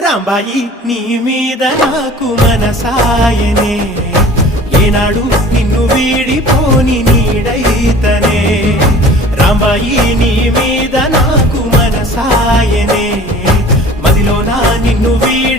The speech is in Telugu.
రాంబాయి నీ మీద నాకు మనసాయనే, ఏనాడు నిన్ను వీడిపోని నీడైతనే. రాంబాయి నీ మీద నాకు మనసాయనే, మదిలో నా నిన్ను వీడి